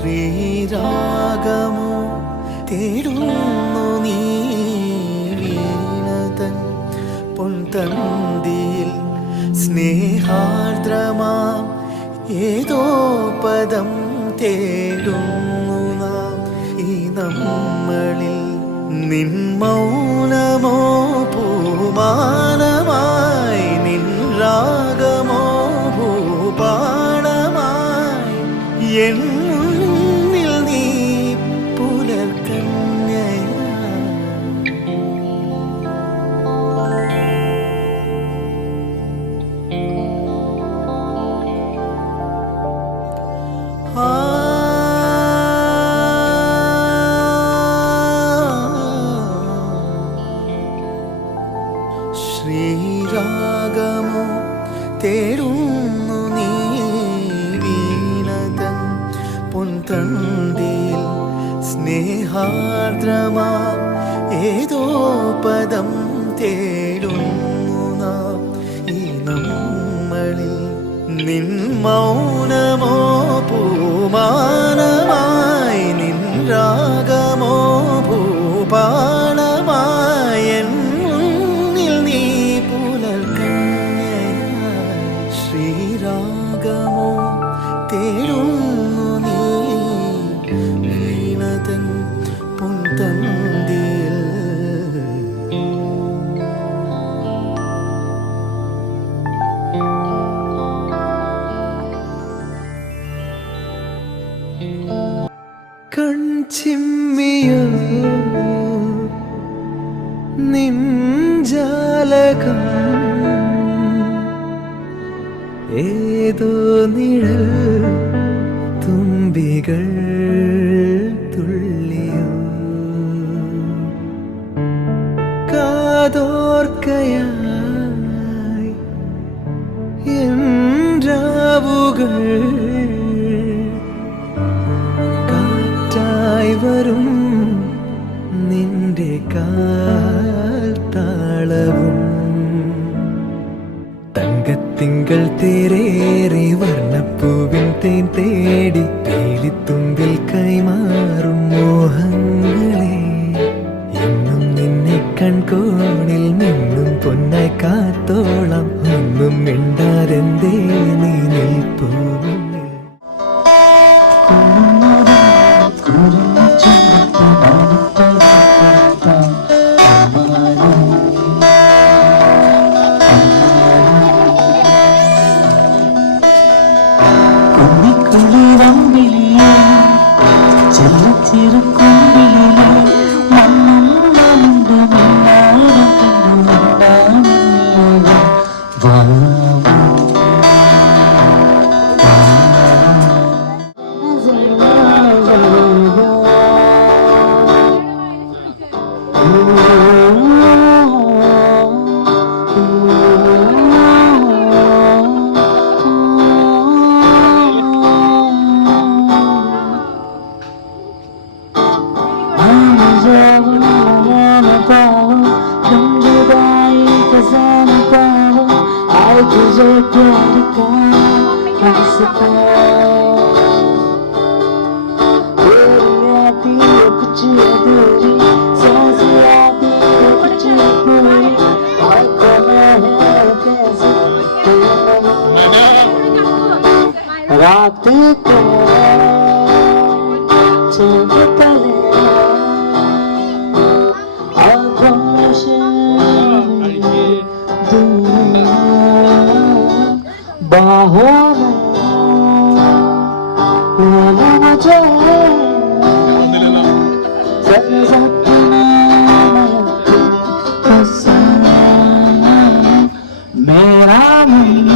ശ്രീരാഗമോ തേടുന്നു നീ വീണതൻ പൊൻതന്തിയിൽ സ്നേഹാർദ്രമാം ഏതോ പദം തേടുന്നു നാം ഈ നമ്മളിൽ നിൻ മൗനമോ പൂമാനമായി നിൻ രാഗമോ ഭൂപാണമായി എൻ മുന്നിൽ നീ പുലർക്കന്യയായി ശ്രീരാഗമോ തേടുന്നു നീ വീണതൻ പൊൻതന്തിയിൽ സ്നേഹാർദ്രമാ ഏതോ പദം തേടുന്നു നാം ഈ നമ്മളിൽ നിൻ മൗനമോ പൂമാനമായി നിൻ രാഗമോ ഭൂപാണമായി എൻ മുന്നിൽ നീ പുലർക്കന്യയായി ശ്രീരാഗമോ തേടുന്നു നീ വീണതൻ പൊൻതന്തിയിൽ കൺചിമ്മിയോ നിൻജാലകം ഏതോ നിഴൽ തുമ്പികൾ തുള്ളിയോ കാതോർക്കയായി എൻ രാവുകൾ വരും നിന്റെ കാൽത്താളവും തങ്കത്തിങ്കൾ തേരേറി വർണ്ണപ്പൂവിൻ തേൻ തേടി തേലിത്തുമ്പിൽ കൈമാറും മോഹങ്ങളെ എന്നും നിന്നെ കൺകോണിൽ നിന്നും പൊന്നായി കാത്തോളം ഒന്നും മിണ്ടാരെന്തേ നീ നിൽപ്പൂ रात को चलतले आकाश बाहों में मुझे मेरा मन